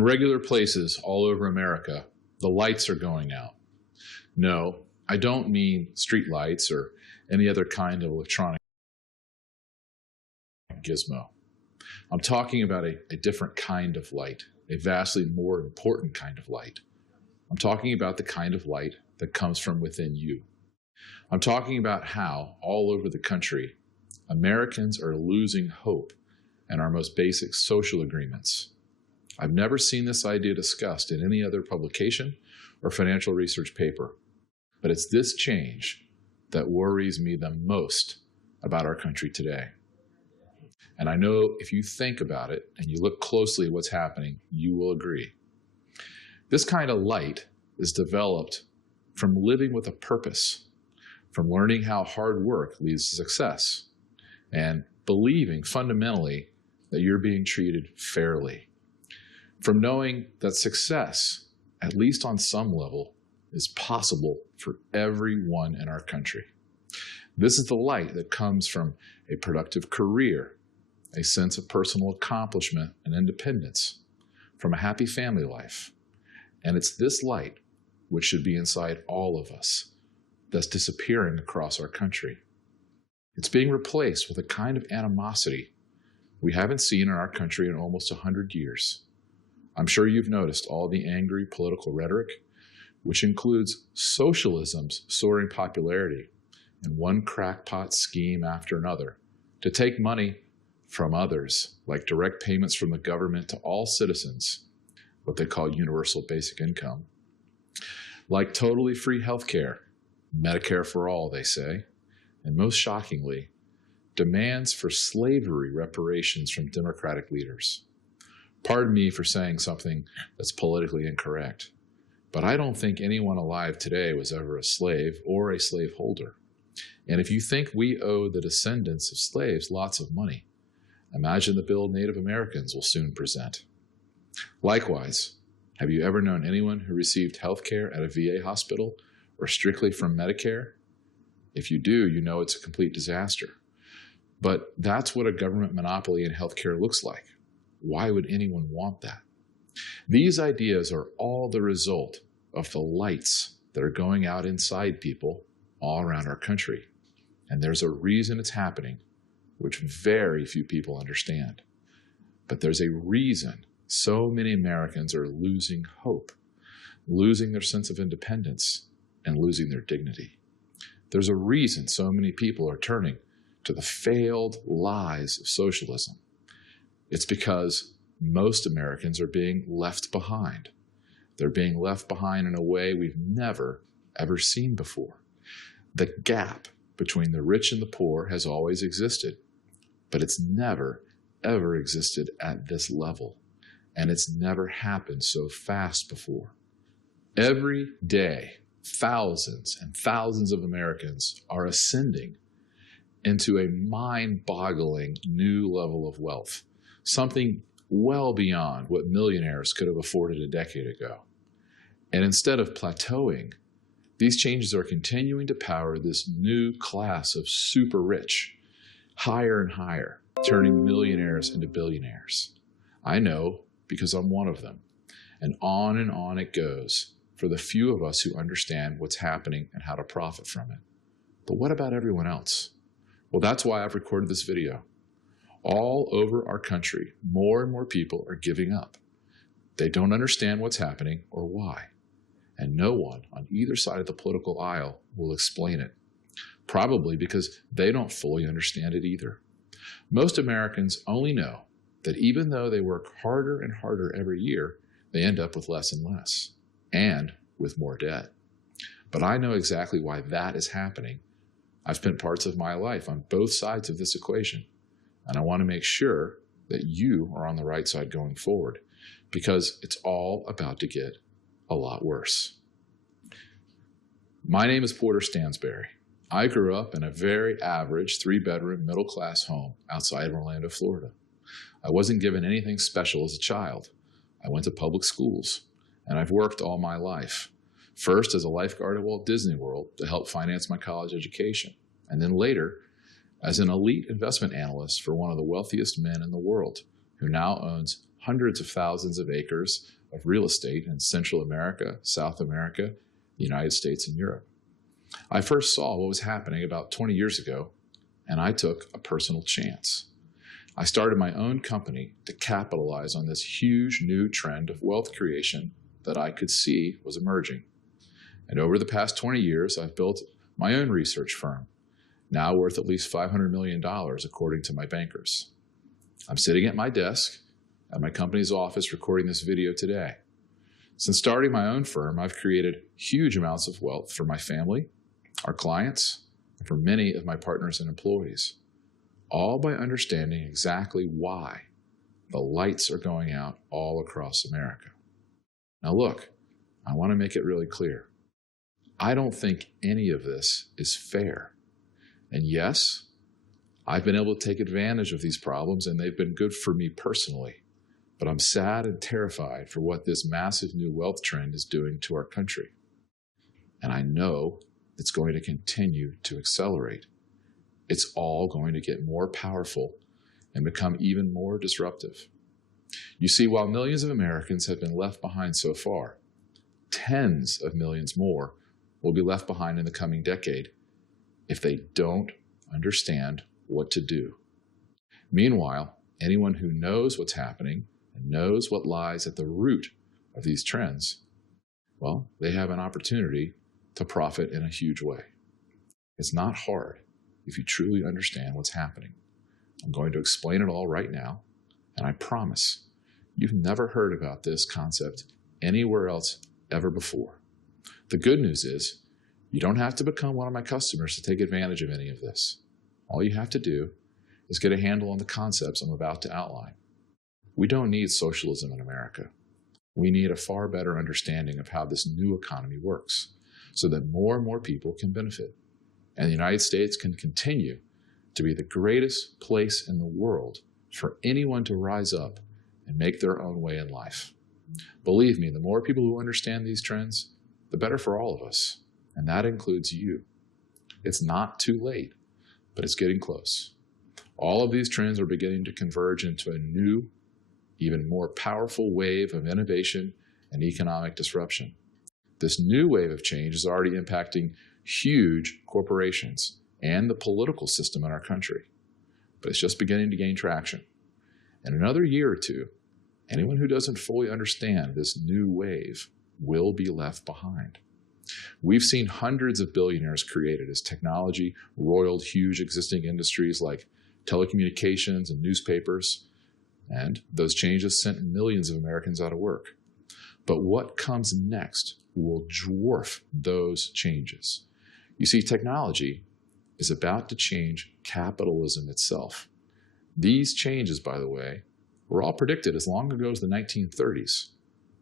In regular places all over America, the lights are going out. No, I don't mean street lights or any other kind of electronic gizmo. I'm talking about a different kind of light, a vastly more important kind of light. I'm talking about the kind of light that comes from within you. I'm talking about how, all over the country, Americans are losing hope in our most basic social agreements. I've never seen this idea discussed in any other publication or financial research paper, but it's this change that worries me the most about our country today. And I know if you think about it and you look closely at what's happening, you will agree. This kind of light is developed from living with a purpose, from learning how hard work leads to success, and believing fundamentally that you're being treated fairly, from knowing that success, at least on some level, is possible for everyone in our country. This is the light that comes from a productive career, a sense of personal accomplishment and independence, from a happy family life. And it's this light, which should be inside all of us, that's disappearing across our country. It's being replaced with a kind of animosity we haven't seen in our country in almost 100 years. I'm sure you've noticed all the angry political rhetoric, which includes socialism's soaring popularity and one crackpot scheme after another to take money from others, like direct payments from the government to all citizens, what they call universal basic income, like totally free health care, Medicare for all, they say, and most shockingly, demands for slavery reparations from Democratic leaders. Pardon me for saying something that's politically incorrect, but I don't think anyone alive today was ever a slave or a slaveholder. And if you think we owe the descendants of slaves lots of money, imagine the bill Native Americans will soon present. Likewise, have you ever known anyone who received health care at a VA hospital or strictly from Medicare? If you do, you know it's a complete disaster. But that's what a government monopoly in healthcare looks like. Why would anyone want that? These ideas are all the result of the lights that are going out inside people all around our country. And there's a reason it's happening, which very few people understand. But there's a reason so many Americans are losing hope, losing their sense of independence, and losing their dignity. There's a reason so many people are turning to the failed lies of socialism. It's because most Americans are being left behind. They're being left behind in a way we've never, ever seen before. The gap between the rich and the poor has always existed, but it's never, ever existed at this level, and it's never happened so fast before. Every day, thousands and thousands of Americans are ascending into a mind-boggling new level of wealth, something well beyond what millionaires could have afforded a decade ago. And instead of plateauing, these changes are continuing to power this new class of super rich, higher and higher, turning millionaires into billionaires. I know because I'm one of them. And on it goes for the few of us who understand what's happening and how to profit from it. But what about everyone else? Well, that's why I've recorded this video. All over our country, more and more people are giving up. They don't understand what's happening or why. And no one on either side of the political aisle will explain it. Probably because they don't fully understand it either. Most Americans only know that even though they work harder and harder every year, they end up with less and less, and with more debt. But I know exactly why that is happening. I've spent parts of my life on both sides of this equation, and I want to make sure that you are on the right side going forward, because it's all about to get a lot worse. My name is Porter Stansberry. I grew up in a very average 3-bedroom middle-class home outside of Orlando, Florida. I wasn't given anything special as a child. I went to public schools, and I've worked all my life. First as a lifeguard at Walt Disney World to help finance my college education, and then later as an elite investment analyst for one of the wealthiest men in the world, who now owns hundreds of thousands of acres of real estate in Central America, South America, the United States, and Europe. I first saw what was happening about 20 years ago, and I took a personal chance. I started my own company to capitalize on this huge new trend of wealth creation that I could see was emerging. And over the past 20 years, I've built my own research firm, now worth at least $500 million, according to my bankers. I'm sitting at my desk at my company's office recording this video today. Since starting my own firm, I've created huge amounts of wealth for my family, our clients, and for many of my partners and employees, all by understanding exactly why the lights are going out all across America. Now look, I want to make it really clear. I don't think any of this is fair. And yes, I've been able to take advantage of these problems, and they've been good for me personally. But I'm sad and terrified for what this massive new wealth trend is doing to our country. And I know it's going to continue to accelerate. It's all going to get more powerful and become even more disruptive. You see, while millions of Americans have been left behind so far, tens of millions more will be left behind in the coming decade if they don't understand what to do. Meanwhile, anyone who knows what's happening and knows what lies at the root of these trends, well, they have an opportunity to profit in a huge way. It's not hard if you truly understand what's happening. I'm going to explain it all right now, and I promise you've never heard about this concept anywhere else ever before. The good news is you don't have to become one of my customers to take advantage of any of this. All you have to do is get a handle on the concepts I'm about to outline. We don't need socialism in America. We need a far better understanding of how this new economy works so that more and more people can benefit. And the United States can continue to be the greatest place in the world for anyone to rise up and make their own way in life. Believe me, the more people who understand these trends, the better for all of us. And that includes you. It's not too late, but it's getting close. All of these trends are beginning to converge into a new, even more powerful wave of innovation and economic disruption. This new wave of change is already impacting huge corporations and the political system in our country, but it's just beginning to gain traction. In another year or two, anyone who doesn't fully understand this new wave will be left behind. We've seen hundreds of billionaires created as technology roiled huge existing industries like telecommunications and newspapers, and those changes sent millions of Americans out of work. But what comes next will dwarf those changes. You see, technology is about to change capitalism itself. These changes, by the way, were all predicted as long ago as the 1930s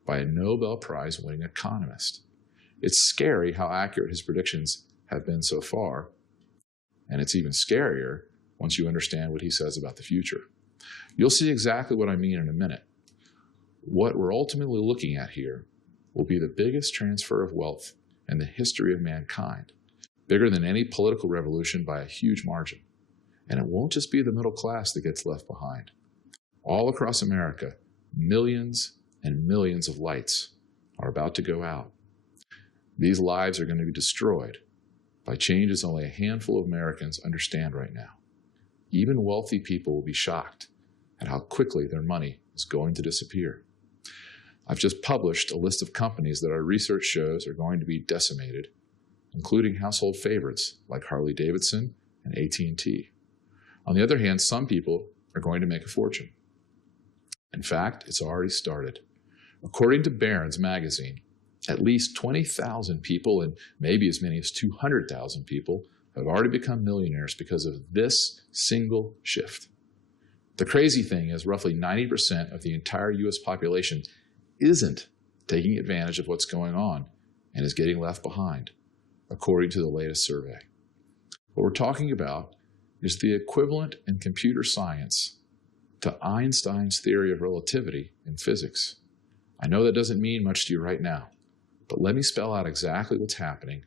by a Nobel Prize-winning economist. It's scary how accurate his predictions have been so far, and it's even scarier once you understand what he says about the future. You'll see exactly what I mean in a minute. What we're ultimately looking at here will be the biggest transfer of wealth in the history of mankind, bigger than any political revolution by a huge margin. And it won't just be the middle class that gets left behind. All across America, millions and millions of lights are about to go out. These lives are going to be destroyed by changes only a handful of Americans understand right now. Even wealthy people will be shocked at how quickly their money is going to disappear. I've just published a list of companies that our research shows are going to be decimated, including household favorites like Harley-Davidson and AT&T. On the other hand, some people are going to make a fortune. In fact, it's already started. According to Barron's magazine, at least 20,000 people and maybe as many as 200,000 people have already become millionaires because of this single shift. The crazy thing is roughly 90% of the entire U.S. population isn't taking advantage of what's going on and is getting left behind, according to the latest survey. What we're talking about is the equivalent in computer science to Einstein's theory of relativity in physics. I know that doesn't mean much to you right now, but let me spell out exactly what's happening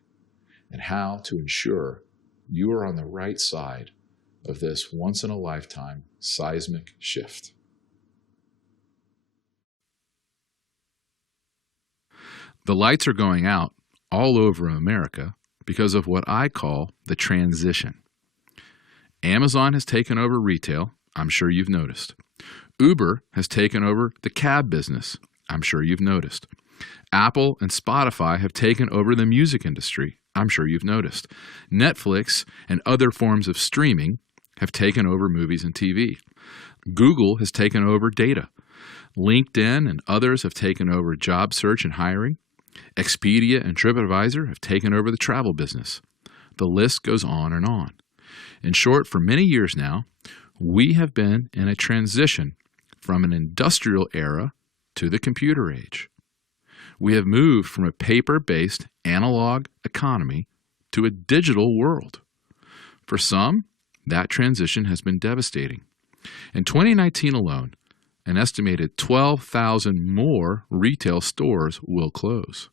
and how to ensure you are on the right side of this once-in-a-lifetime seismic shift. The lights are going out all over America because of what I call the transition. Amazon has taken over retail. I'm sure you've noticed. Uber has taken over the cab business. I'm sure you've noticed. Apple and Spotify have taken over the music industry. I'm sure you've noticed. Netflix and other forms of streaming have taken over movies and TV. Google has taken over data. LinkedIn and others have taken over job search and hiring. Expedia and TripAdvisor have taken over the travel business. The list goes on and on. In short, for many years now, we have been in a transition from an industrial era to the computer age. We have moved from a paper-based analog economy to a digital world. For some, that transition has been devastating. In 2019 alone, an estimated 12,000 more retail stores will close.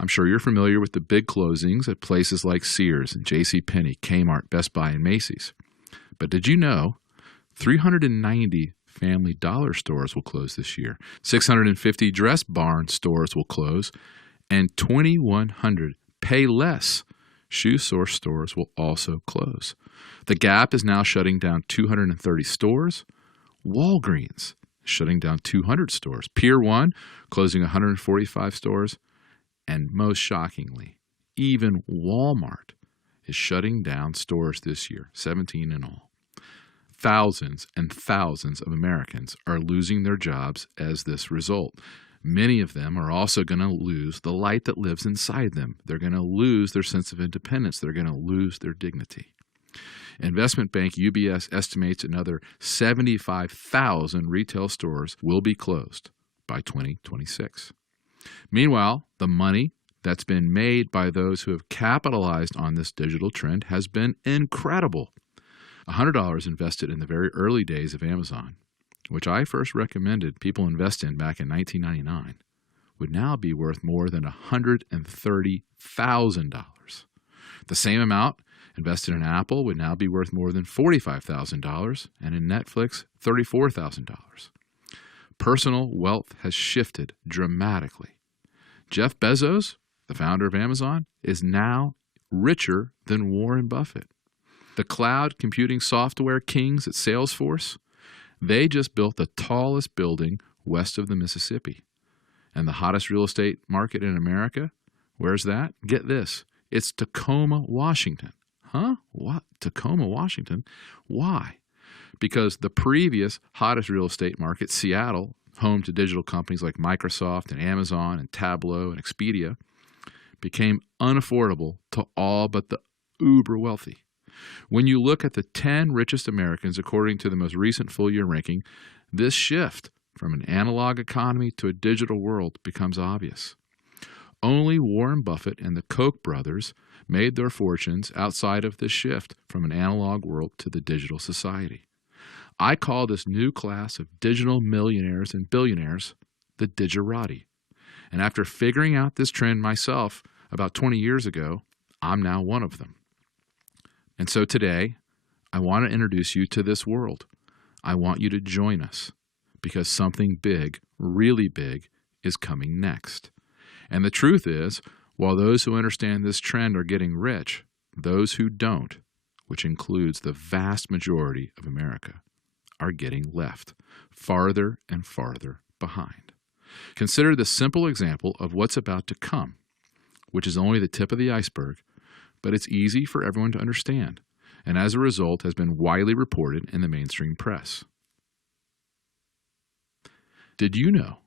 I'm sure you're familiar with the big closings at places like Sears and JCPenney, Kmart, Best Buy, and Macy's. But did you know 390 Family Dollar stores will close this year, 650 Dress Barn stores will close, and 2,100 Payless Shoe Source stores will also close. The Gap is now shutting down 230 stores. Walgreens is shutting down 200 stores. Pier 1 closing 145 stores. And most shockingly, even Walmart is shutting down stores this year, 17 in all. Thousands and thousands of Americans are losing their jobs as this result. Many of them are also going to lose the light that lives inside them. They're going to lose their sense of independence. They're going to lose their dignity. Investment bank UBS estimates another 75,000 retail stores will be closed by 2026. Meanwhile, the money that's been made by those who have capitalized on this digital trend has been incredible. $100 invested in the very early days of Amazon, which I first recommended people invest in back in 1999, would now be worth more than $130,000. The same amount invested in Apple would now be worth more than $45,000, and in Netflix, $34,000. Personal wealth has shifted dramatically. Jeff Bezos, the founder of Amazon, is now richer than Warren Buffett. The cloud computing software kings at Salesforce, they just built the tallest building west of the Mississippi. And the hottest real estate market in America, where's that? Get this, it's Tacoma, Washington. Huh? What? Tacoma, Washington? Why? Because the previous hottest real estate market, Seattle, home to digital companies like Microsoft and Amazon and Tableau and Expedia, became unaffordable to all but the uber wealthy. When you look at the 10 richest Americans according to the most recent full-year ranking, this shift from an analog economy to a digital world becomes obvious. Only Warren Buffett and the Koch brothers made their fortunes outside of this shift from an analog world to the digital society. I call this new class of digital millionaires and billionaires the digerati. And after figuring out this trend myself about 20 years ago, I'm now one of them. And so today, I want to introduce you to this world. I want you to join us because something big, really big, is coming next. And the truth is, while those who understand this trend are getting rich, those who don't, which includes the vast majority of America, are getting left farther and farther behind. Consider the simple example of what's about to come, which is only the tip of the iceberg, but it's easy for everyone to understand, and as a result has been widely reported in the mainstream press. Did you know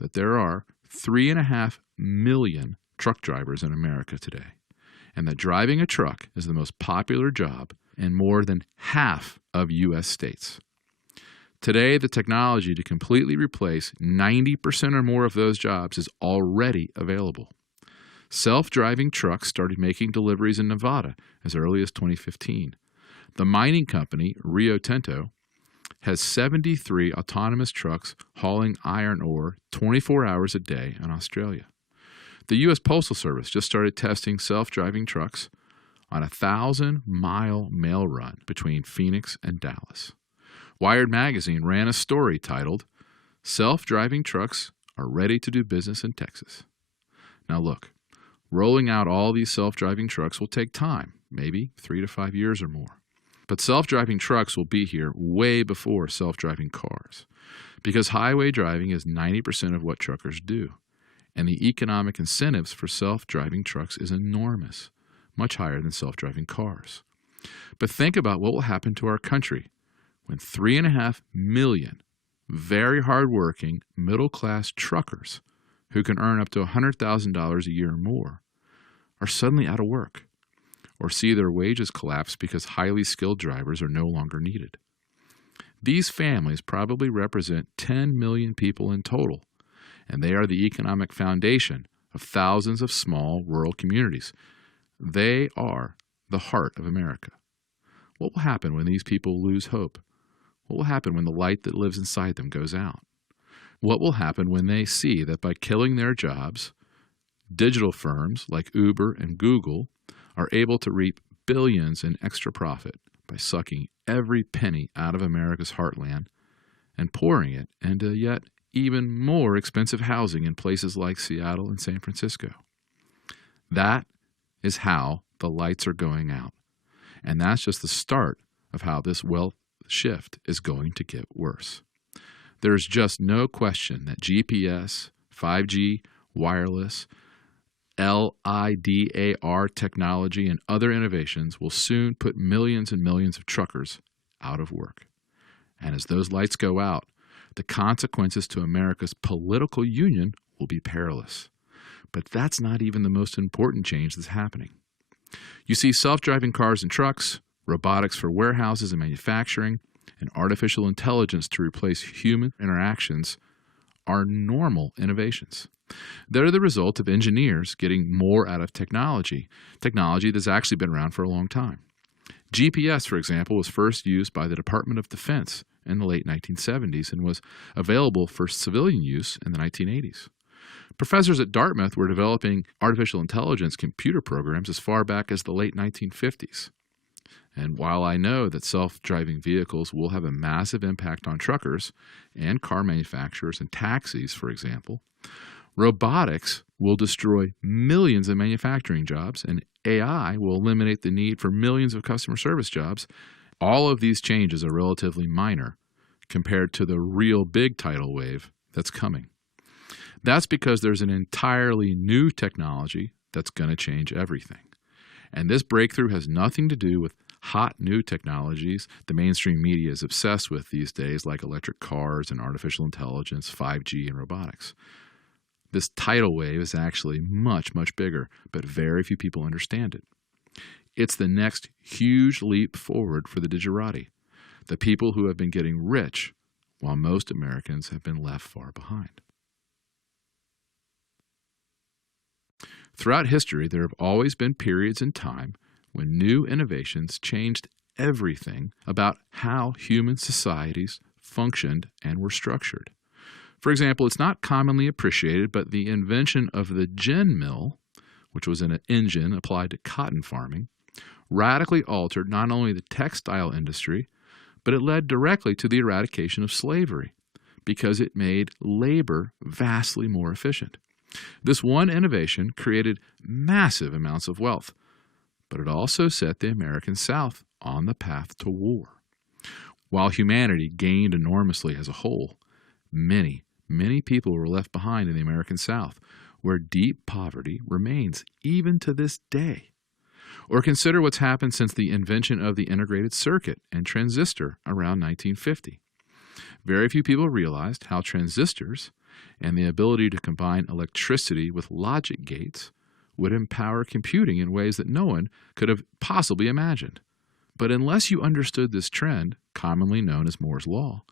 that there are 3.5 million truck drivers in America today, and that driving a truck is the most popular job in more than half of U.S. states? Today, the technology to completely replace 90% or more of those jobs is already available. Self-driving trucks started making deliveries in Nevada as early as 2015. The mining company, Rio Tinto, has 73 autonomous trucks hauling iron ore 24 hours a day in Australia. The U.S. Postal Service just started testing self-driving trucks on a 1,000-mile mail run between Phoenix and Dallas. Wired magazine ran a story titled, "Self-Driving Trucks Are Ready to Do Business in Texas." Now look, rolling out all these self-driving trucks will take time, maybe 3 to 5 years or more. But self-driving trucks will be here way before self-driving cars, because highway driving is 90% of what truckers do, and the economic incentives for self-driving trucks is enormous, much higher than self-driving cars. But think about what will happen to our country when 3.5 million very hardworking, middle-class truckers who can earn up to $100,000 a year or more are suddenly out of work, or see their wages collapse because highly skilled drivers are no longer needed. These families probably represent 10 million people in total, and they are the economic foundation of thousands of small rural communities. They are the heart of America. What will happen when these people lose hope? What will happen when the light that lives inside them goes out? What will happen when they see that by killing their jobs, digital firms like Uber and Google are able to reap billions in extra profit by sucking every penny out of America's heartland and pouring it into yet even more expensive housing in places like Seattle and San Francisco? That is how the lights are going out. And that's just the start of how this wealth shift is going to get worse. There's just no question that GPS, 5G, wireless, LIDAR technology, and other innovations will soon put millions and millions of truckers out of work. And as those lights go out, the consequences to America's political union will be perilous. But that's not even the most important change that's happening. You see, self-driving cars and trucks, robotics for warehouses and manufacturing, and artificial intelligence to replace human interactions are normal innovations. They're the result of engineers getting more out of technology that's actually been around for a long time. GPS, for example, was first used by the Department of Defense in the late 1970s and was available for civilian use in the 1980s. Professors at Dartmouth were developing artificial intelligence computer programs as far back as the late 1950s. And while I know that self-driving vehicles will have a massive impact on truckers and car manufacturers and taxis, for example, robotics will destroy millions of manufacturing jobs, and AI will eliminate the need for millions of customer service jobs. All of these changes are relatively minor compared to the real big tidal wave that's coming. That's because there's an entirely new technology that's going to change everything. And this breakthrough has nothing to do with hot new technologies the mainstream media is obsessed with these days, like electric cars and artificial intelligence, 5G, and robotics. This tidal wave is actually much, much bigger, but very few people understand it. It's the next huge leap forward for the digerati, the people who have been getting rich while most Americans have been left far behind. Throughout history, there have always been periods in time when new innovations changed everything about how human societies functioned and were structured. For example, it's not commonly appreciated, but the invention of the gin mill, which was an engine applied to cotton farming, radically altered not only the textile industry, but it led directly to the eradication of slavery because it made labor vastly more efficient. This one innovation created massive amounts of wealth, but it also set the American South on the path to war. While humanity gained enormously as a whole, many people were left behind in the American South, where deep poverty remains even to this day. Or consider what's happened since the invention of the integrated circuit and transistor around 1950. Very few people realized how transistors and the ability to combine electricity with logic gates would empower computing in ways that no one could have possibly imagined. But unless you understood this trend, commonly known as Moore's Law,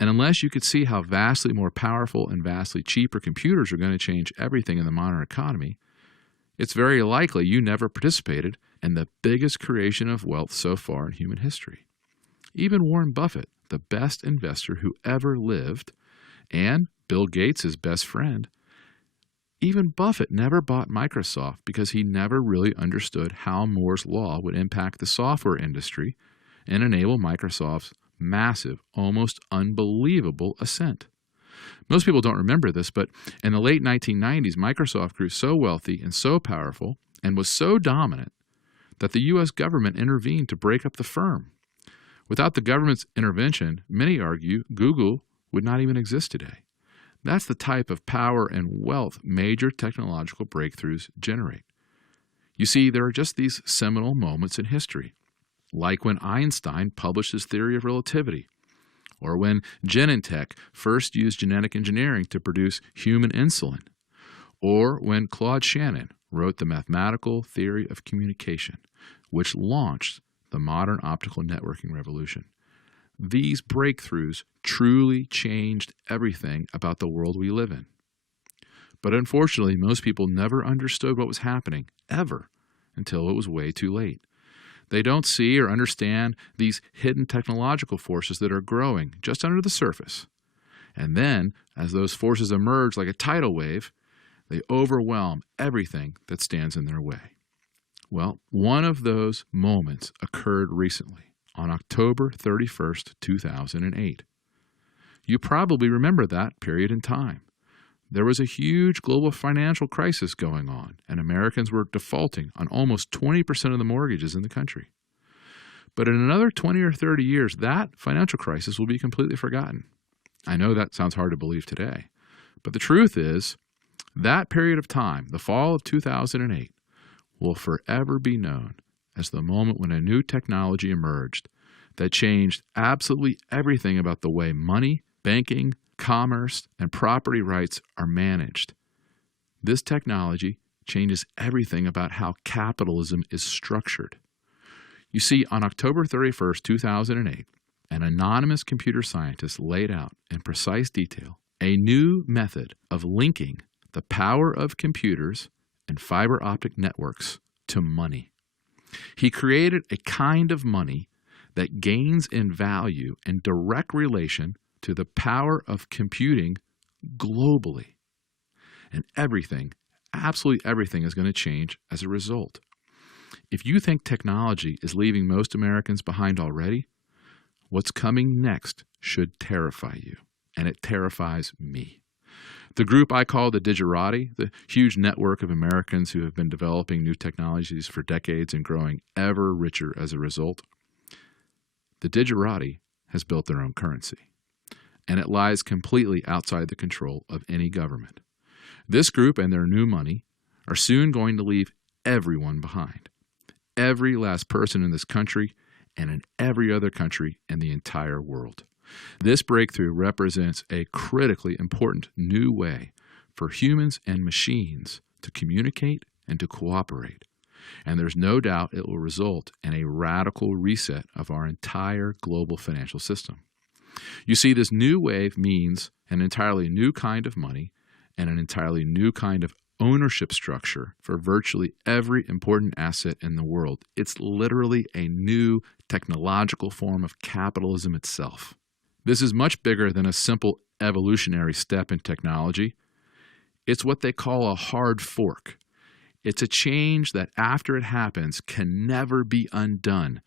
and unless you could see how vastly more powerful and vastly cheaper computers are going to change everything in the modern economy, it's very likely you never participated in the biggest creation of wealth so far in human history. Even Warren Buffett, the best investor who ever lived, and Bill Gates, his best friend, even Buffett never bought Microsoft because he never really understood how Moore's Law would impact the software industry and enable Microsoft's massive, almost unbelievable ascent. Most people don't remember this, but in the late 1990s, Microsoft grew so wealthy and so powerful and was so dominant that the U.S. government intervened to break up the firm. Without the government's intervention, many argue Google would not even exist today. That's the type of power and wealth major technological breakthroughs generate. You see, there are just these seminal moments in history, like when Einstein published his theory of relativity, or when Genentech first used genetic engineering to produce human insulin, or when Claude Shannon wrote the mathematical theory of communication, which launched the modern optical networking revolution. These breakthroughs truly changed everything about the world we live in. But unfortunately, most people never understood what was happening, ever, until it was way too late. They don't see or understand these hidden technological forces that are growing just under the surface. And then, as those forces emerge like a tidal wave, they overwhelm everything that stands in their way. Well, one of those moments occurred recently, on October 31st, 2008. You probably remember that period in time. There was a huge global financial crisis going on, and Americans were defaulting on almost 20% of the mortgages in the country. But in another 20 or 30 years, that financial crisis will be completely forgotten. I know that sounds hard to believe today, but the truth is, that period of time, the fall of 2008, will forever be known as the moment when a new technology emerged that changed absolutely everything about the way money, banking, commerce, and property rights are managed. This technology changes everything about how capitalism is structured. You see, on October 31st, 2008, an anonymous computer scientist laid out in precise detail a new method of linking the power of computers and fiber optic networks to money. He created a kind of money that gains in value in direct relation to the power of computing globally. And everything, absolutely everything, is going to change as a result. If you think technology is leaving most Americans behind already, what's coming next should terrify you, and it terrifies me. The group I call the Digerati, the huge network of Americans who have been developing new technologies for decades and growing ever richer as a result, the Digerati has built their own currency, and it lies completely outside the control of any government. This group and their new money are soon going to leave everyone behind. Every last person in this country and in every other country in the entire world. This breakthrough represents a critically important new way for humans and machines to communicate and to cooperate. And there's no doubt it will result in a radical reset of our entire global financial system. You see, this new wave means an entirely new kind of money and an entirely new kind of ownership structure for virtually every important asset in the world. It's literally a new technological form of capitalism itself. This is much bigger than a simple evolutionary step in technology. It's what they call a hard fork. It's a change that, after it happens, can never be undone.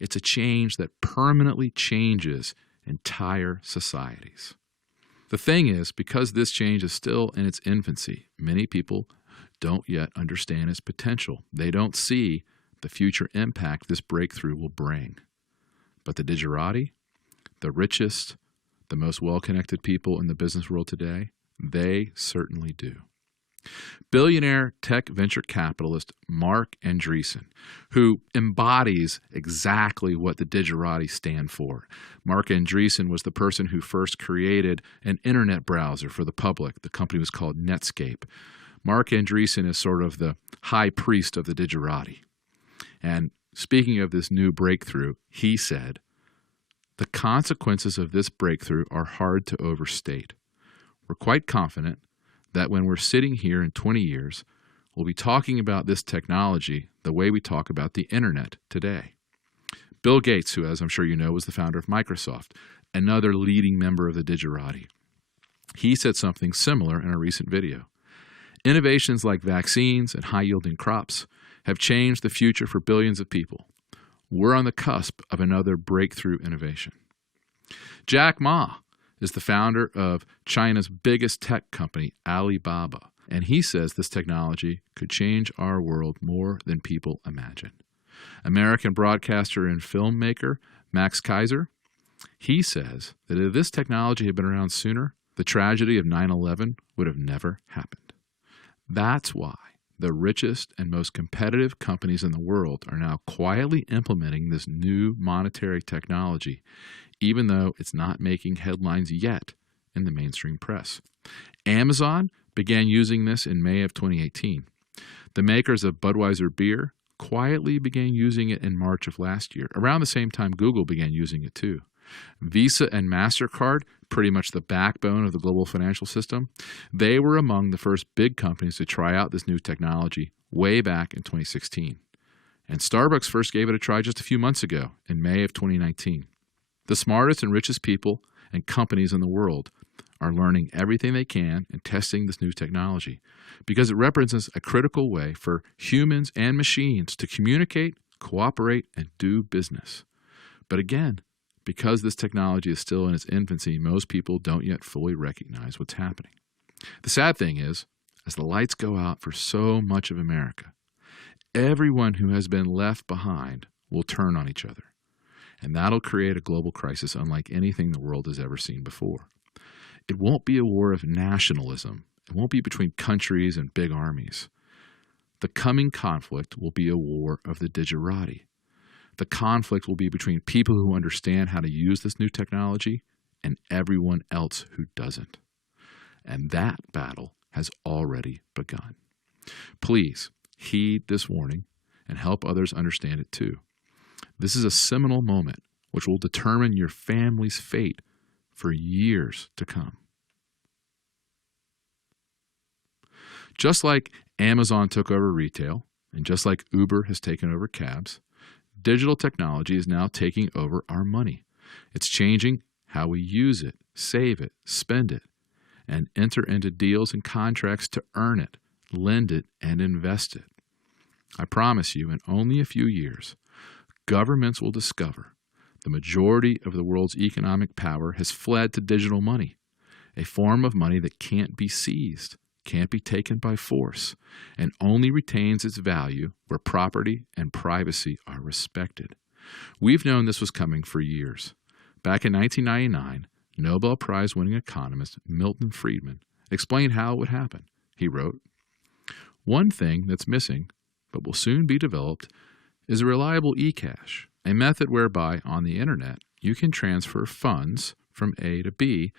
It's a change that permanently changes entire societies. The thing is, because this change is still in its infancy, many people don't yet understand its potential. They don't see the future impact this breakthrough will bring. But the Digerati, the richest, the most well-connected people in the business world today, they certainly do. Billionaire tech venture capitalist Marc Andreessen, who embodies exactly what the Digerati stand for. Marc Andreessen was the person who first created an internet browser for the public. The company was called Netscape. Marc Andreessen is sort of the high priest of the Digerati. And speaking of this new breakthrough, he said, "The consequences of this breakthrough are hard to overstate. We're quite confident that when we're sitting here in 20 years, we'll be talking about this technology the way we talk about the internet today." Bill Gates, who, as I'm sure you know, was the founder of Microsoft, another leading member of the Digerati, he said something similar in a recent video. Innovations like vaccines and high-yielding crops have changed the future for billions of people. We're on the cusp of another breakthrough innovation. Jack Ma, is the founder of China's biggest tech company, Alibaba, and he says this technology could change our world more than people imagine. American broadcaster and filmmaker Max Kaiser, he says that if this technology had been around sooner, the tragedy of 9/11 would have never happened. That's why the richest and most competitive companies in the world are now quietly implementing this new monetary technology, even though it's not making headlines yet in the mainstream press. Amazon began using this in May of 2018. The makers of Budweiser beer quietly began using it in March of last year. Around the same time, Google began using it too. Visa and MasterCard, pretty much the backbone of the global financial system, they were among the first big companies to try out this new technology way back in 2016. And Starbucks first gave it a try just a few months ago, in May of 2019. The smartest and richest people and companies in the world are learning everything they can and testing this new technology because it represents a critical way for humans and machines to communicate, cooperate, and do business. But again, because this technology is still in its infancy, most people don't yet fully recognize what's happening. The sad thing is, as the lights go out for so much of America, everyone who has been left behind will turn on each other. And that'll create a global crisis unlike anything the world has ever seen before. It won't be a war of nationalism. It won't be between countries and big armies. The coming conflict will be a war of the digerati. The conflict will be between people who understand how to use this new technology and everyone else who doesn't. And that battle has already begun. Please heed this warning and help others understand it too. This is a seminal moment which will determine your family's fate for years to come. Just like Amazon took over retail, and just like Uber has taken over cabs, digital technology is now taking over our money. It's changing how we use it, save it, spend it, and enter into deals and contracts to earn it, lend it, and invest it. I promise you, in only a few years, governments will discover the majority of the world's economic power has fled to digital money, a form of money that can't be seized, can't be taken by force, and only retains its value where property and privacy are respected. We've known this was coming for years. Back in 1999, Nobel Prize-winning economist Milton Friedman explained how it would happen. He wrote, "One thing that's missing, but will soon be developed, is a reliable e-cash, a method whereby on the internet you can transfer funds from A to B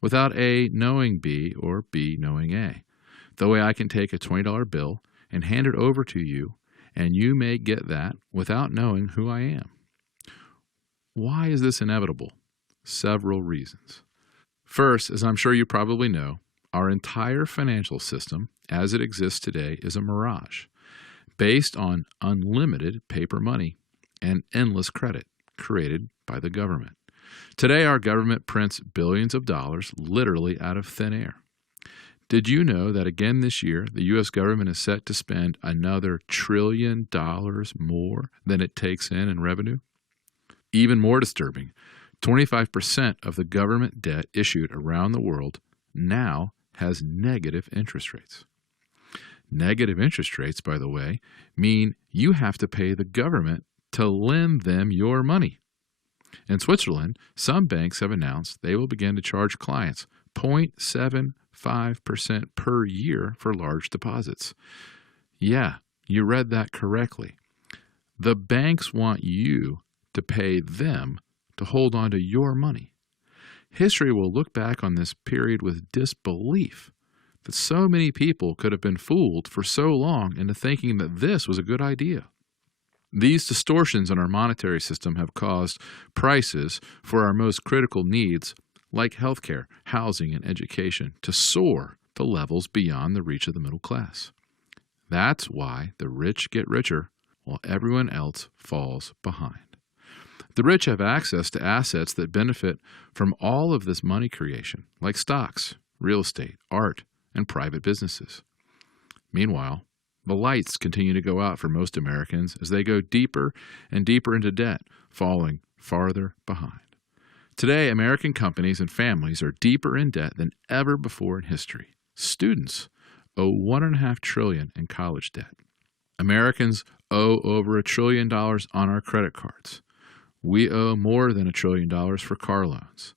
without A knowing B or B knowing A. The way I can take a $20 bill and hand it over to you, and you may get that without knowing who I am." Why is this inevitable? Several reasons. First, as I'm sure you probably know, our entire financial system as it exists today is a mirage, based on unlimited paper money and endless credit created by the government. Today, our government prints billions of dollars literally out of thin air. Did you know that again this year, the U.S. government is set to spend another $1 trillion more than it takes in revenue? Even more disturbing, 25% of the government debt issued around the world now has negative interest rates. Negative interest rates, by the way, mean you have to pay the government to lend them your money. In Switzerland, some banks have announced they will begin to charge clients 0.75% per year for large deposits. Yeah, you read that correctly. The banks want you to pay them to hold on to your money. History will look back on this period with disbelief that so many people could have been fooled for so long into thinking that this was a good idea. These distortions in our monetary system have caused prices for our most critical needs, like healthcare, housing, and education, to soar to levels beyond the reach of the middle class. That's why the rich get richer while everyone else falls behind. The rich have access to assets that benefit from all of this money creation, like stocks, real estate, art, and private businesses. Meanwhile, the lights continue to go out for most Americans as they go deeper and deeper into debt, falling farther behind. Today, American companies and families are deeper in debt than ever before in history. Students owe $1.5 trillion in college debt. Americans owe over $1 trillion on our credit cards. We owe more than $1 trillion for car loans.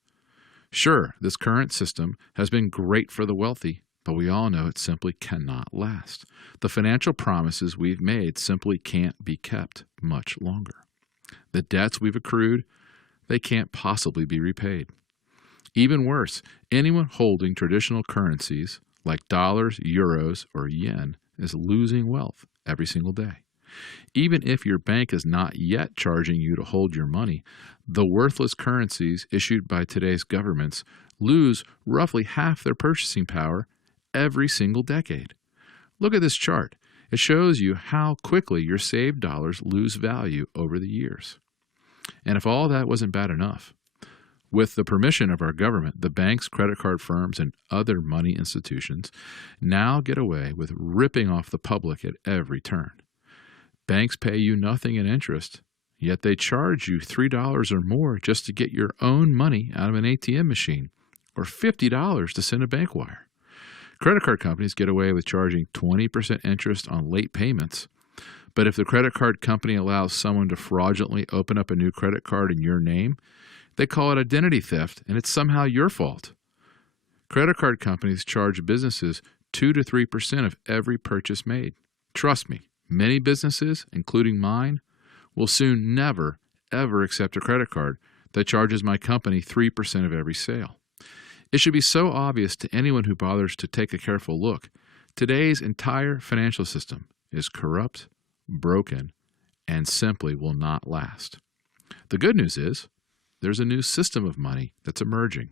Sure, this current system has been great for the wealthy, but we all know it simply cannot last. The financial promises we've made simply can't be kept much longer. The debts we've accrued, they can't possibly be repaid. Even worse, anyone holding traditional currencies like dollars, euros, or yen is losing wealth every single day. Even if your bank is not yet charging you to hold your money, the worthless currencies issued by today's governments lose roughly half their purchasing power every single decade. Look at this chart. It shows you how quickly your saved dollars lose value over the years. And if all that wasn't bad enough, with the permission of our government, the banks, credit card firms, and other money institutions now get away with ripping off the public at every turn. Banks pay you nothing in interest, yet they charge you $3 or more just to get your own money out of an ATM machine, or $50 to send a bank wire. Credit card companies get away with charging 20% interest on late payments, but if the credit card company allows someone to fraudulently open up a new credit card in your name, they call it identity theft, and it's somehow your fault. Credit card companies charge businesses 2 to 3% of every purchase made. Trust me, many businesses, including mine, will soon never, ever accept a credit card that charges my company 3% of every sale. It should be so obvious to anyone who bothers to take a careful look. Today's entire financial system is corrupt, broken, and simply will not last. The good news is there's a new system of money that's emerging,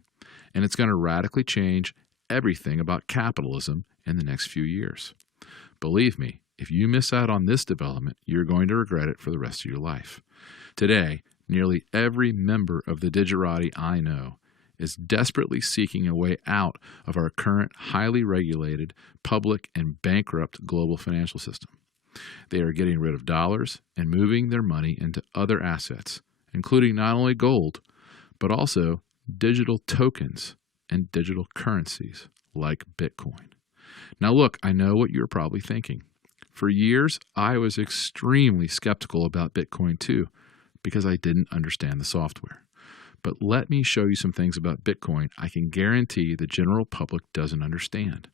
and it's going to radically change everything about capitalism in the next few years. Believe me, if you miss out on this development, you're going to regret it for the rest of your life. Today, nearly every member of the digerati I know is desperately seeking a way out of our current highly regulated, public, and bankrupt global financial system. They are getting rid of dollars and moving their money into other assets, including not only gold, but also digital tokens and digital currencies like Bitcoin. Now look, I know what you're probably thinking. For years, I was extremely skeptical about Bitcoin too, because I didn't understand the software. But let me show you some things about Bitcoin I can guarantee the general public doesn't understand.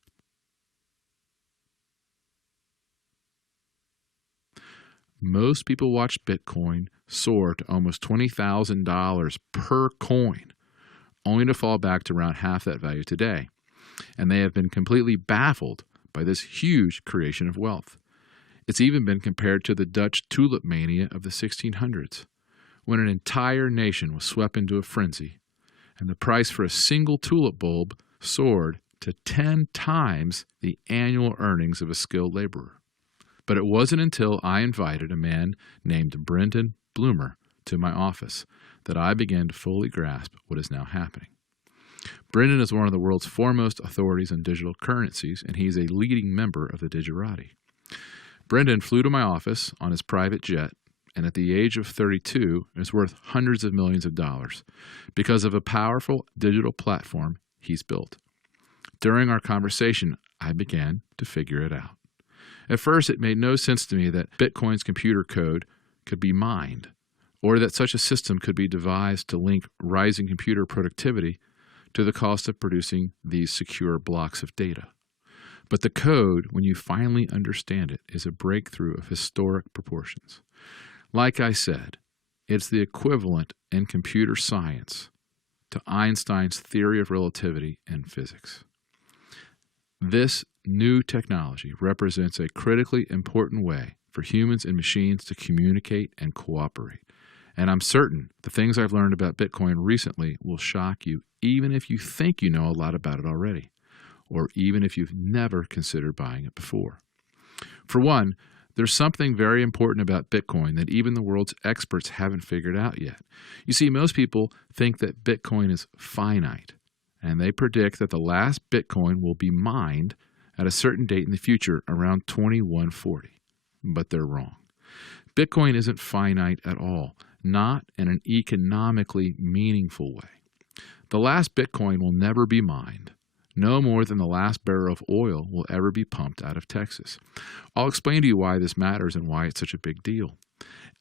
Most people watch Bitcoin soar to almost $20,000 per coin, only to fall back to around half that value today. And they have been completely baffled by this huge creation of wealth. It's even been compared to the Dutch tulip mania of the 1600s, when an entire nation was swept into a frenzy, and the price for a single tulip bulb soared to 10 times the annual earnings of a skilled laborer. But it wasn't until I invited a man named Brendan Bloomer to my office that I began to fully grasp what is now happening. Brendan is one of the world's foremost authorities on digital currencies, and he's a leading member of the digerati. Brendan flew to my office on his private jet, and at the age of 32 is worth hundreds of millions of dollars because of a powerful digital platform he's built. During our conversation, I began to figure it out. At first, it made no sense to me that Bitcoin's computer code could be mined, or that such a system could be devised to link rising computer productivity to the cost of producing these secure blocks of data. But the code, when you finally understand it, is a breakthrough of historic proportions. Like I said, it's the equivalent in computer science to Einstein's theory of relativity in physics. This new technology represents a critically important way for humans and machines to communicate and cooperate. And I'm certain the things I've learned about Bitcoin recently will shock you, even if you think you know a lot about it already, or even if you've never considered buying it before. For one, there's something very important about Bitcoin that even the world's experts haven't figured out yet. You see, most people think that Bitcoin is finite, and they predict that the last Bitcoin will be mined at a certain date in the future, around 2140. But they're wrong. Bitcoin isn't finite at all, not in an economically meaningful way. The last Bitcoin will never be mined, no more than the last barrel of oil will ever be pumped out of Texas. I'll explain to you why this matters and why it's such a big deal.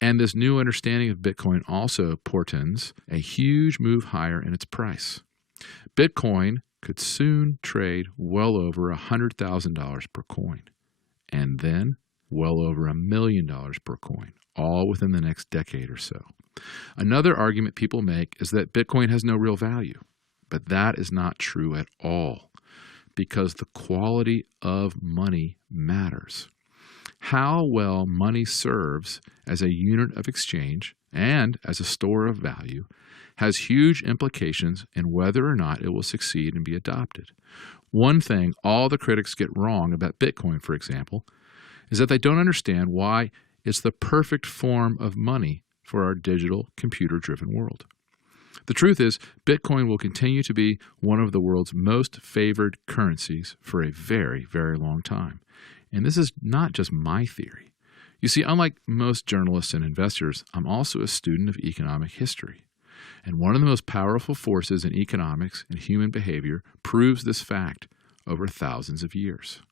And this new understanding of Bitcoin also portends a huge move higher in its price. Bitcoin could soon trade well over $100,000 per coin, and then well over $1 million per coin, all within the next decade or so. Another argument people make is that Bitcoin has no real value, but that is not true at all, because the quality of money matters. How well money serves as a unit of exchange and as a store of value has huge implications in whether or not it will succeed and be adopted. One thing all the critics get wrong about Bitcoin, for example, is that they don't understand why it's the perfect form of money for our digital, computer-driven world. The truth is, Bitcoin will continue to be one of the world's most favored currencies for a very, very long time. And this is not just my theory. You see, unlike most journalists and investors, I'm also a student of economic history. And one of the most powerful forces in economics and human behavior proves this fact over thousands of years.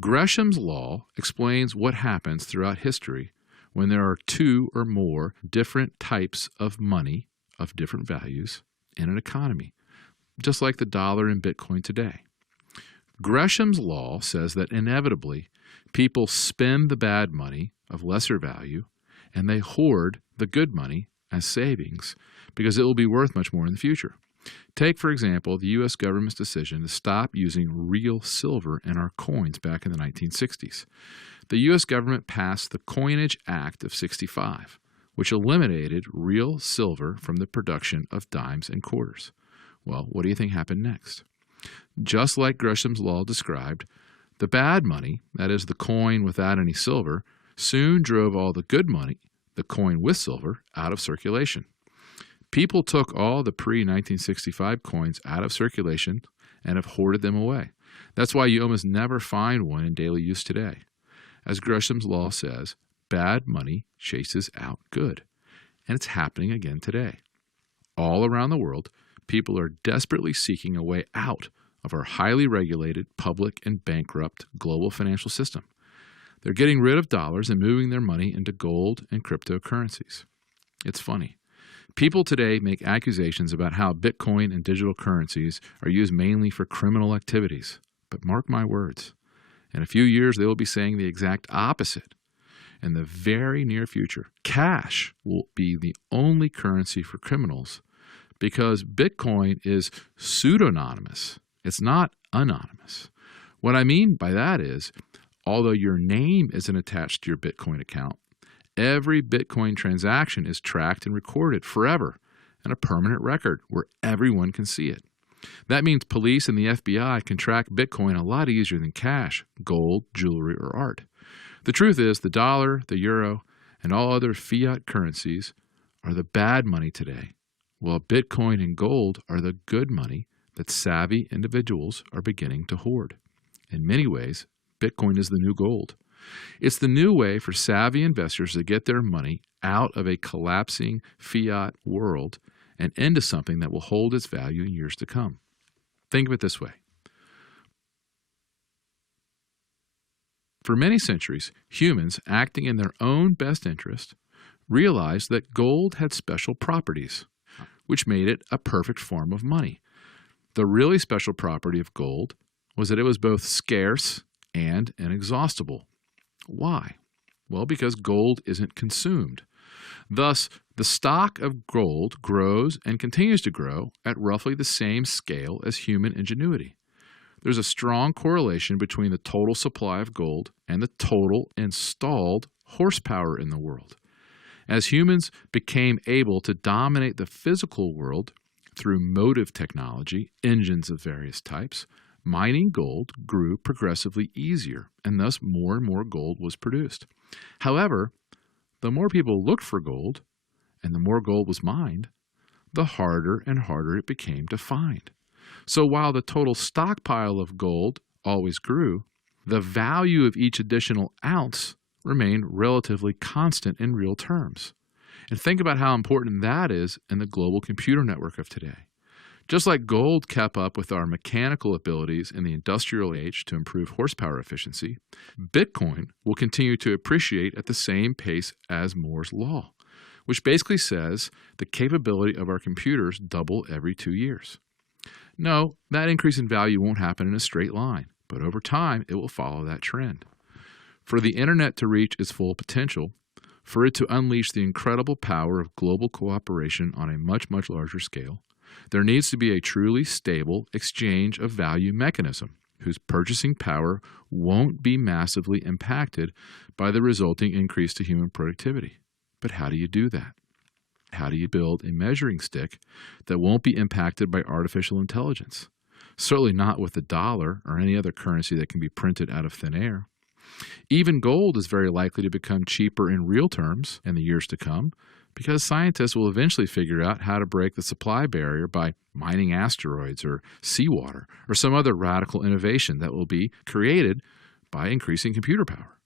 Gresham's law explains what happens throughout history when there are two or more different types of money of different values in an economy, just like the dollar and Bitcoin today. Gresham's law says that inevitably people spend the bad money of lesser value and they hoard the good money as savings because it will be worth much more in the future. Take, for example, the U.S. government's decision to stop using real silver in our coins back in the 1960s. The U.S. government passed the Coinage Act of '65, which eliminated real silver from the production of dimes and quarters. Well, what do you think happened next? Just like Gresham's law described, the bad money, that is the coin without any silver, soon drove all the good money, the coin with silver, out of circulation. People took all the pre-1965 coins out of circulation and have hoarded them away. That's why you almost never find one in daily use today. As Gresham's law says, bad money chases out good. And it's happening again today. All around the world, people are desperately seeking a way out of our highly regulated, public, and bankrupt global financial system. They're getting rid of dollars and moving their money into gold and cryptocurrencies. It's funny. People today make accusations about how Bitcoin and digital currencies are used mainly for criminal activities. But mark my words, in a few years they will be saying the exact opposite. In the very near future, cash will be the only currency for criminals because Bitcoin is pseudonymous. It's not anonymous. What I mean by that is, although your name isn't attached to your Bitcoin account, every Bitcoin transaction is tracked and recorded forever in a permanent record where everyone can see it. That means police and the FBI can track Bitcoin a lot easier than cash, gold, jewelry, or art. The truth is, the dollar, the euro, and all other fiat currencies are the bad money today, while Bitcoin and gold are the good money that savvy individuals are beginning to hoard. In many ways, Bitcoin is the new gold. It's the new way for savvy investors to get their money out of a collapsing fiat world and into something that will hold its value in years to come. Think of it this way. For many centuries, humans, acting in their own best interest, realized that gold had special properties, which made it a perfect form of money. The really special property of gold was that it was both scarce and inexhaustible. Why? Well, because gold isn't consumed. Thus, the stock of gold grows and continues to grow at roughly the same scale as human ingenuity. There's a strong correlation between the total supply of gold and the total installed horsepower in the world. As humans became able to dominate the physical world through motive technology, engines of various types, mining gold grew progressively easier, and thus more and more gold was produced. However, the more people looked for gold, and the more gold was mined, the harder and harder it became to find. So while the total stockpile of gold always grew, the value of each additional ounce remained relatively constant in real terms. And think about how important that is in the global computer network of today. Just like gold kept up with our mechanical abilities in the industrial age to improve horsepower efficiency, Bitcoin will continue to appreciate at the same pace as Moore's Law, which basically says the capability of our computers double every 2 years. No, that increase in value won't happen in a straight line, but over time it will follow that trend. For the internet to reach its full potential, for it to unleash the incredible power of global cooperation on a much, much larger scale, there needs to be a truly stable exchange of value mechanism whose purchasing power won't be massively impacted by the resulting increase to human productivity. But how do you do that? How do you build a measuring stick that won't be impacted by artificial intelligence? Certainly not with the dollar or any other currency that can be printed out of thin air. Even gold is very likely to become cheaper in real terms in the years to come, because scientists will eventually figure out how to break the supply barrier by mining asteroids or seawater or some other radical innovation that will be created by increasing computer power.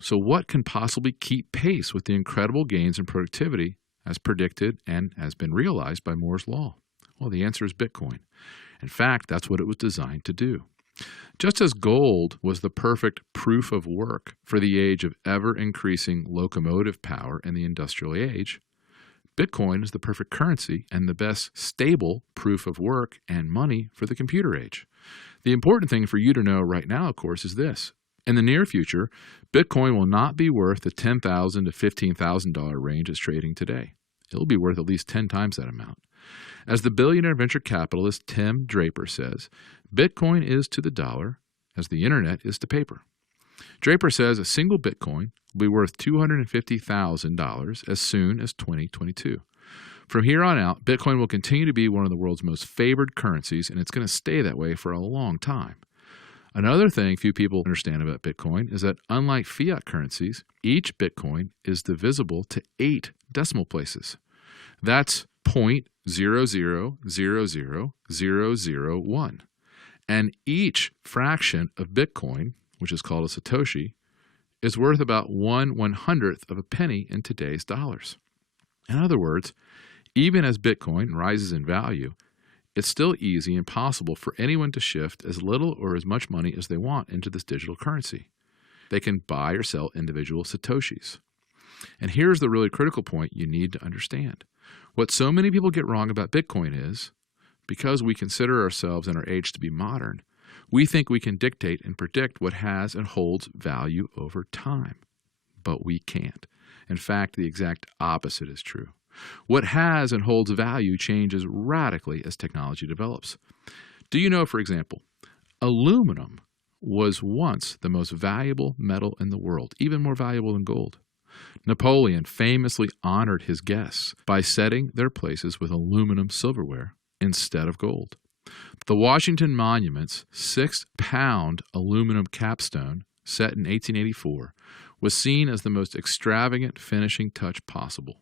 So what can possibly keep pace with the incredible gains in productivity as predicted and has been realized by Moore's Law? Well, the answer is Bitcoin. In fact, that's what it was designed to do. Just as gold was the perfect proof of work for the age of ever-increasing locomotive power in the industrial age, Bitcoin is the perfect currency and the best stable proof of work and money for the computer age. The important thing for you to know right now, of course, is this. In the near future, Bitcoin will not be worth the $10,000 to $15,000 range it's trading today. It'll be worth at least 10 times that amount. As the billionaire venture capitalist Tim Draper says, Bitcoin is to the dollar as the internet is to paper. Draper says a single Bitcoin will be worth $250,000 as soon as 2022. From here on out, Bitcoin will continue to be one of the world's most favored currencies, and it's going to stay that way for a long time. Another thing few people understand about Bitcoin is that unlike fiat currencies, each Bitcoin is divisible to 8 decimal places. That's 0.0000001. And each fraction of Bitcoin, which is called a Satoshi, is worth about 1/100th of a penny in today's dollars. In other words, even as Bitcoin rises in value, it's still easy and possible for anyone to shift as little or as much money as they want into this digital currency. They can buy or sell individual Satoshis. And here's the really critical point you need to understand. What so many people get wrong about Bitcoin is, because we consider ourselves in our age to be modern, we think we can dictate and predict what has and holds value over time. But we can't. In fact, the exact opposite is true. What has and holds value changes radically as technology develops. Do you know, for example, aluminum was once the most valuable metal in the world, even more valuable than gold. Napoleon famously honored his guests by setting their places with aluminum silverware instead of gold. The Washington Monument's 6-pound aluminum capstone, set in 1884, was seen as the most extravagant finishing touch possible.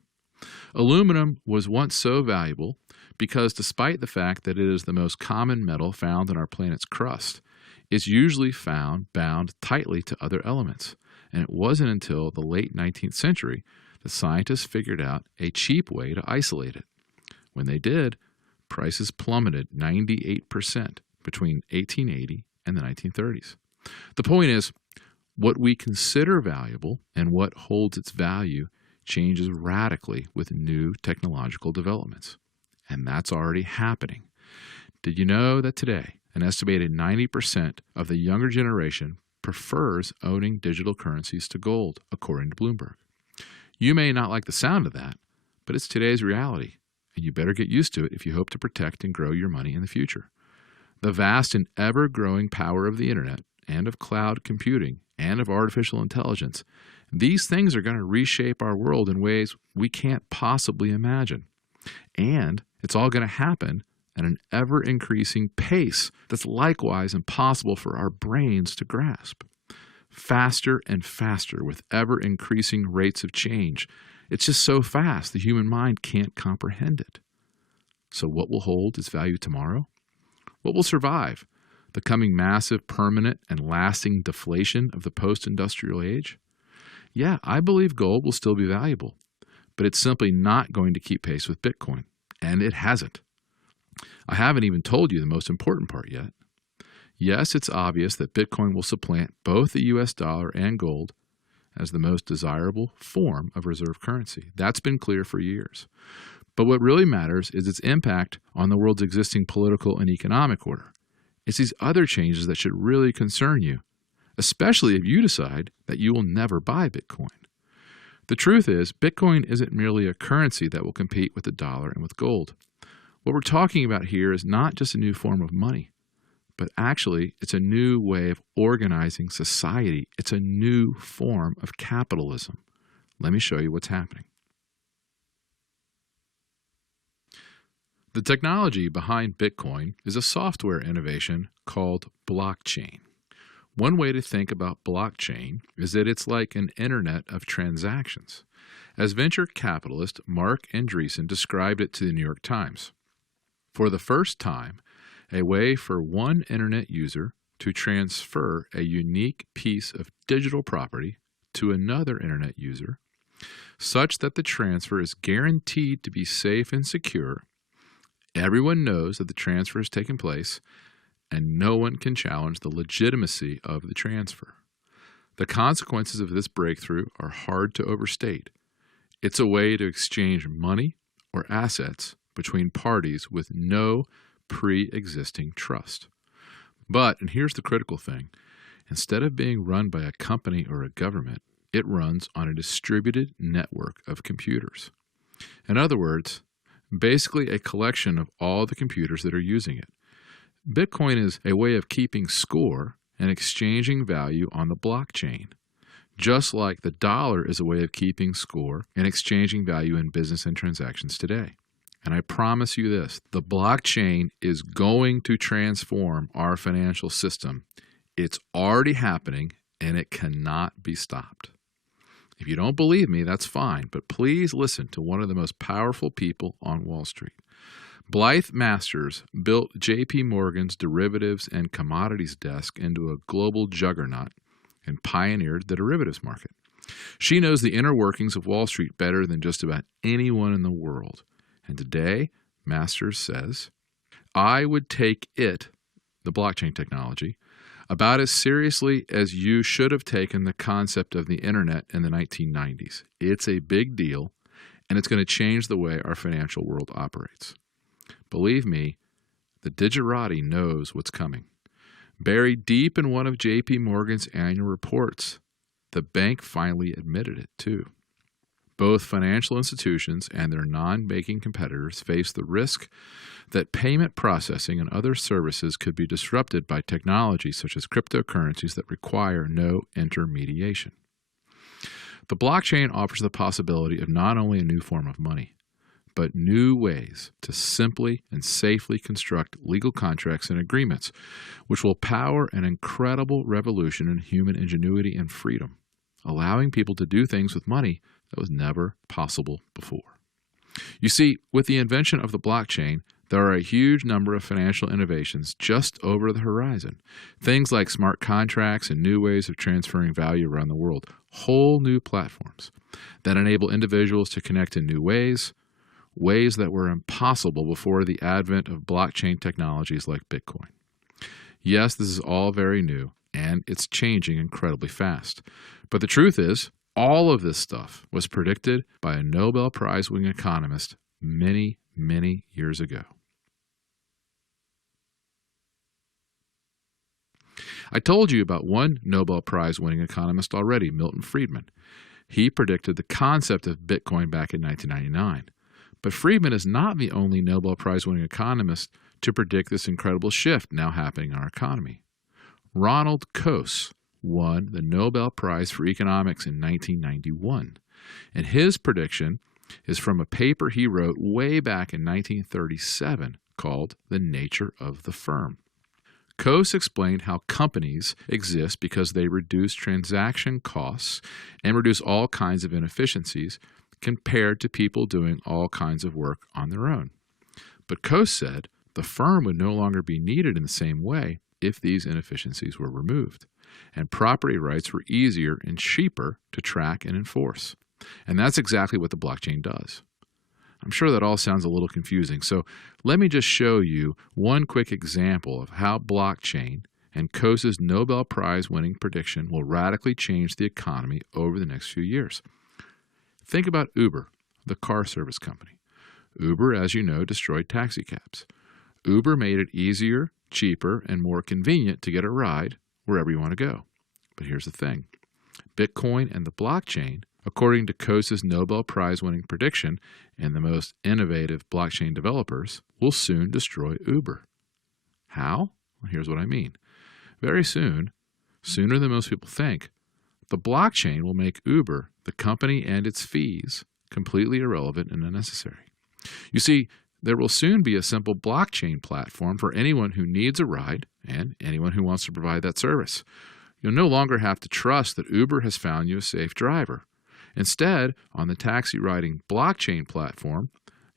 Aluminum was once so valuable because, despite the fact that it is the most common metal found in our planet's crust, it's usually found bound tightly to other elements. And it wasn't until the late 19th century that scientists figured out a cheap way to isolate it. When they did, prices plummeted 98% between 1880 and the 1930s. The point is, what we consider valuable and what holds its value changes radically with new technological developments. And that's already happening. Did you know that today, an estimated 90% of the younger generation prefers owning digital currencies to gold, according to Bloomberg? You may not like the sound of that, but it's today's reality, and you better get used to it if you hope to protect and grow your money in the future. The vast and ever-growing power of the internet and of cloud computing and of artificial intelligence, these things are going to reshape our world in ways we can't possibly imagine. And it's all going to happen at an ever-increasing pace that's likewise impossible for our brains to grasp. Faster and faster with ever-increasing rates of change. It's just so fast the human mind can't comprehend it. So what will hold its value tomorrow? What will survive? The coming massive, permanent, and lasting deflation of the post-industrial age? Yeah, I believe gold will still be valuable, but it's simply not going to keep pace with Bitcoin, and it hasn't. I haven't even told you the most important part yet. Yes, it's obvious that Bitcoin will supplant both the US dollar and gold as the most desirable form of reserve currency. That's been clear for years. But what really matters is its impact on the world's existing political and economic order. It's these other changes that should really concern you, especially if you decide that you will never buy Bitcoin. The truth is, Bitcoin isn't merely a currency that will compete with the dollar and with gold. What we're talking about here is not just a new form of money, but actually it's a new way of organizing society. It's a new form of capitalism. Let me show you what's happening. The technology behind Bitcoin is a software innovation called blockchain. One way to think about blockchain is that it's like an internet of transactions. As venture capitalist Mark Andreessen described it to the New York Times, for the first time, a way for one internet user to transfer a unique piece of digital property to another internet user, such that the transfer is guaranteed to be safe and secure. Everyone knows that the transfer has taken place, and no one can challenge the legitimacy of the transfer. The consequences of this breakthrough are hard to overstate. It's a way to exchange money or assets between parties with no pre-existing trust. But, and here's the critical thing, instead of being run by a company or a government, it runs on a distributed network of computers. In other words, basically a collection of all the computers that are using it. Bitcoin is a way of keeping score and exchanging value on the blockchain, just like the dollar is a way of keeping score and exchanging value in business and transactions today. And I promise you this, the blockchain is going to transform our financial system. It's already happening, and it cannot be stopped. If you don't believe me, that's fine, but please listen to one of the most powerful people on Wall Street. Blythe Masters built J.P. Morgan's derivatives and commodities desk into a global juggernaut and pioneered the derivatives market. She knows the inner workings of Wall Street better than just about anyone in the world. And today, Masters says, I would take it, the blockchain technology, about as seriously as you should have taken the concept of the internet in the 1990s. It's a big deal, and it's going to change the way our financial world operates. Believe me, the digerati knows what's coming. Buried deep in one of J.P. Morgan's annual reports, the bank finally admitted it too. Both financial institutions and their non-banking competitors face the risk that payment processing and other services could be disrupted by technologies such as cryptocurrencies that require no intermediation. The blockchain offers the possibility of not only a new form of money, but new ways to simply and safely construct legal contracts and agreements, which will power an incredible revolution in human ingenuity and freedom, allowing people to do things with money that was never possible before. You see, with the invention of the blockchain, there are a huge number of financial innovations just over the horizon. Things like smart contracts and new ways of transferring value around the world, whole new platforms that enable individuals to connect in new ways that were impossible before the advent of blockchain technologies like Bitcoin. Yes, this is all very new, and it's changing incredibly fast. But the truth is, all of this stuff was predicted by a Nobel Prize-winning economist many, many years ago. I told you about one Nobel Prize-winning economist already, Milton Friedman. He predicted the concept of Bitcoin back in 1999. But Friedman is not the only Nobel Prize-winning economist to predict this incredible shift now happening in our economy. Ronald Coase won the Nobel Prize for Economics in 1991, and his prediction is from a paper he wrote way back in 1937 called The Nature of the Firm. Coase explained how companies exist because they reduce transaction costs and reduce all kinds of inefficiencies compared to people doing all kinds of work on their own. But Coase said the firm would no longer be needed in the same way if these inefficiencies were removed, and property rights were easier and cheaper to track and enforce. And that's exactly what the blockchain does. I'm sure that all sounds a little confusing, so let me just show you one quick example of how blockchain and Coase's Nobel Prize winning prediction will radically change the economy over the next few years. Think about Uber, the car service company. Uber, as you know, destroyed taxicabs. Uber made it easier, cheaper, and more convenient to get a ride wherever you want to go. But here's the thing. Bitcoin and the blockchain, according to Coase's Nobel Prize-winning prediction and the most innovative blockchain developers, will soon destroy Uber. How? Well, here's what I mean. Very soon, sooner than most people think, the blockchain will make Uber, the company and its fees, completely irrelevant and unnecessary. You see, there will soon be a simple blockchain platform for anyone who needs a ride and anyone who wants to provide that service. You'll no longer have to trust that Uber has found you a safe driver. Instead, on the taxi riding blockchain platform,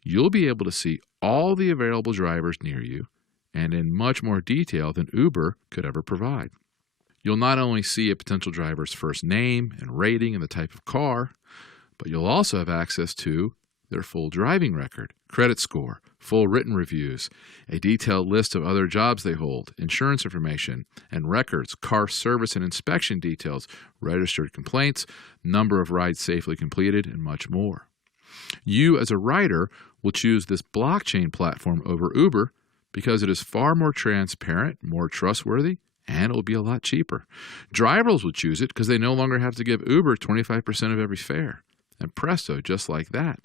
you'll be able to see all the available drivers near you and in much more detail than Uber could ever provide. You'll not only see a potential driver's first name and rating and the type of car, but you'll also have access to their full driving record, credit score, full written reviews, a detailed list of other jobs they hold, insurance information and records, car service and inspection details, registered complaints, number of rides safely completed, and much more. You, as a rider, will choose this blockchain platform over Uber because it is far more transparent, more trustworthy, and it will be a lot cheaper. Drivers will choose it because they no longer have to give Uber 25% of every fare. And presto, just like that,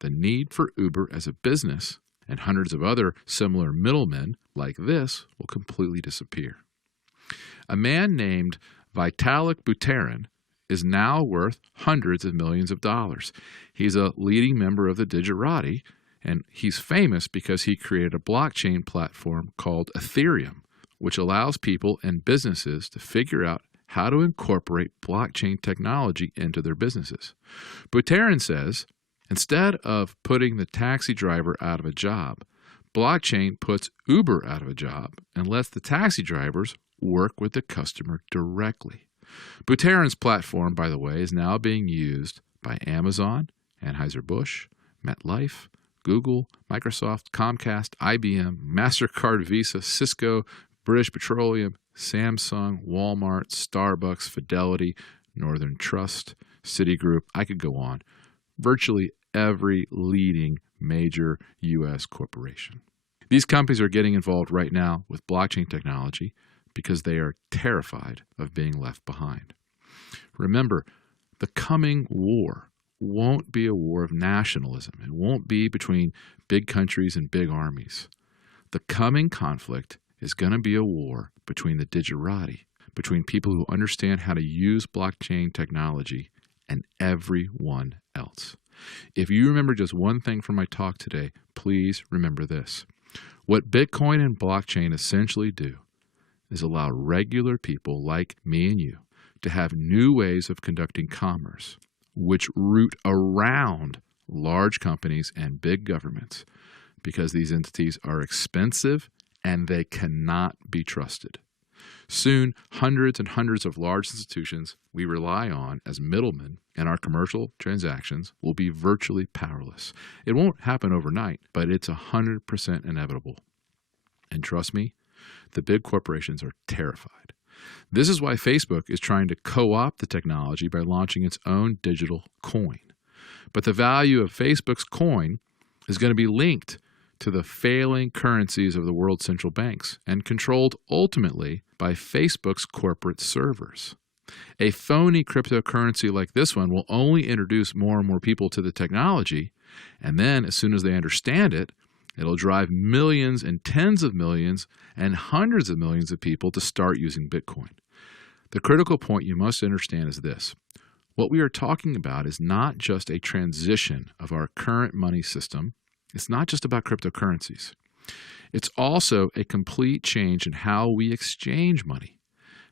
the need for Uber as a business and hundreds of other similar middlemen like this will completely disappear. A man named Vitalik Buterin is now worth hundreds of millions of dollars. He's a leading member of the Digerati, and he's famous because he created a blockchain platform called Ethereum, which allows people and businesses to figure out how to incorporate blockchain technology into their businesses. Buterin says, instead of putting the taxi driver out of a job, blockchain puts Uber out of a job and lets the taxi drivers work with the customer directly. Buterin's platform, by the way, is now being used by Amazon, Anheuser-Busch, MetLife, Google, Microsoft, Comcast, IBM, MasterCard, Visa, Cisco, British Petroleum, Samsung, Walmart, Starbucks, Fidelity, Northern Trust, Citigroup. I could go on. Virtually every leading major U.S. corporation. These companies are getting involved right now with blockchain technology because they are terrified of being left behind. Remember, the coming war won't be a war of nationalism. It won't be between big countries and big armies. The coming conflict is going to be a war between the Digerati, between people who understand how to use blockchain technology and everyone else. If you remember just one thing from my talk today, please remember this. What Bitcoin and blockchain essentially do is allow regular people like me and you to have new ways of conducting commerce, which root around large companies and big governments because these entities are expensive and they cannot be trusted. Soon, hundreds and hundreds of large institutions we rely on as middlemen in our commercial transactions will be virtually powerless. It won't happen overnight, but it's 100% inevitable. And trust me, the big corporations are terrified. This is why Facebook is trying to co-opt the technology by launching its own digital coin. But the value of Facebook's coin is going to be linked to the failing currencies of the world's central banks and controlled ultimately by Facebook's corporate servers. A phony cryptocurrency like this one will only introduce more and more people to the technology, and then as soon as they understand it, it'll drive millions and tens of millions and hundreds of millions of people to start using Bitcoin. The critical point you must understand is this. What we are talking about is not just a transition of our current money system. It's not just about cryptocurrencies. It's also a complete change in how we exchange money,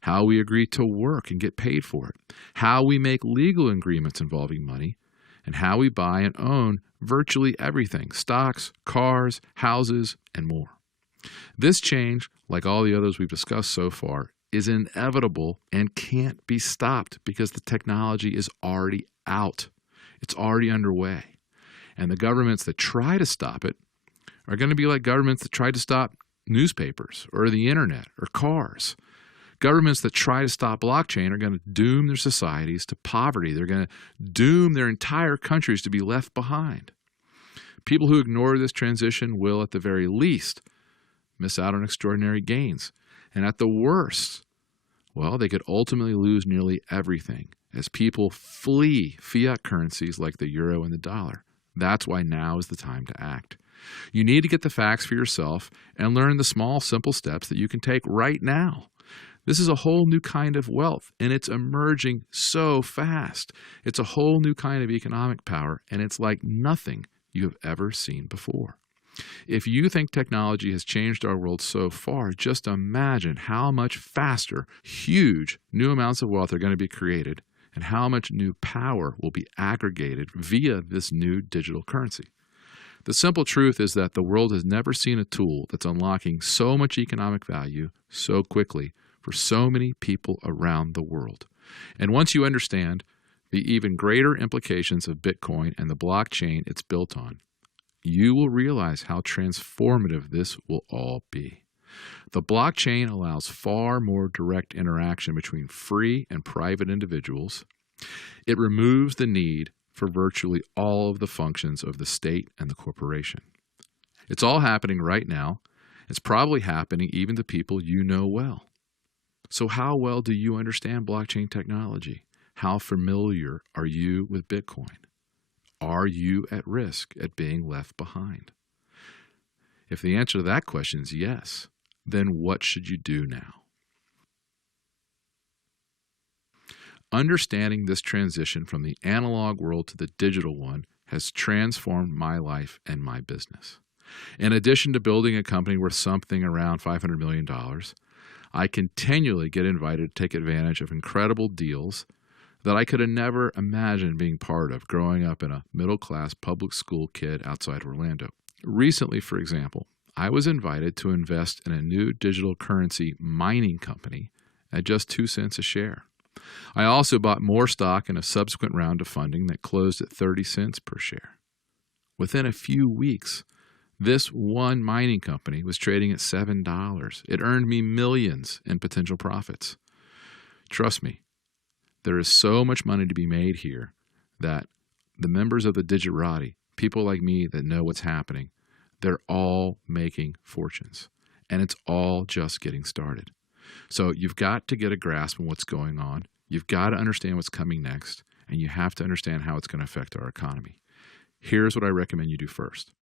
how we agree to work and get paid for it, how we make legal agreements involving money, and how we buy and own virtually everything, stocks, cars, houses, and more. This change, like all the others we've discussed so far, is inevitable and can't be stopped because the technology is already out. It's already underway. And the governments that try to stop it are going to be like governments that tried to stop newspapers or the internet or cars. Governments that try to stop blockchain are going to doom their societies to poverty. They're going to doom their entire countries to be left behind. People who ignore this transition will, at the very least, miss out on extraordinary gains. And at the worst, well, they could ultimately lose nearly everything as people flee fiat currencies like the euro and the dollar. That's why now is the time to act. You need to get the facts for yourself and learn the small, simple steps that you can take right now. This is a whole new kind of wealth, and it's emerging so fast. It's a whole new kind of economic power, and it's like nothing you have ever seen before. If you think technology has changed our world so far, just imagine how much faster huge new amounts of wealth are going to be created and how much new power will be aggregated via this new digital currency. The simple truth is that the world has never seen a tool that's unlocking so much economic value so quickly for so many people around the world. And once you understand the even greater implications of Bitcoin and the blockchain it's built on, you will realize how transformative this will all be. The blockchain allows far more direct interaction between free and private individuals. It removes the need for virtually all of the functions of the state and the corporation. It's all happening right now. It's probably happening even to people you know well. So how well do you understand blockchain technology? How familiar are you with Bitcoin? Are you at risk at being left behind? If the answer to that question is yes, then what should you do now? Understanding this transition from the analog world to the digital one has transformed my life and my business. In addition to building a company worth something around $500 million, I continually get invited to take advantage of incredible deals that I could have never imagined being part of growing up in a middle-class public school kid outside Orlando. Recently, for example, I was invited to invest in a new digital currency mining company at just 2 cents a share. I also bought more stock in a subsequent round of funding that closed at 30 cents per share. Within a few weeks, this one mining company was trading at $7. It earned me millions in potential profits. Trust me, there is so much money to be made here that the members of the Digerati, people like me that know what's happening, they're all making fortunes. And it's all just getting started. So you've got to get a grasp on what's going on. You've got to understand what's coming next. And you have to understand how it's going to affect our economy. Here's what I recommend you do first.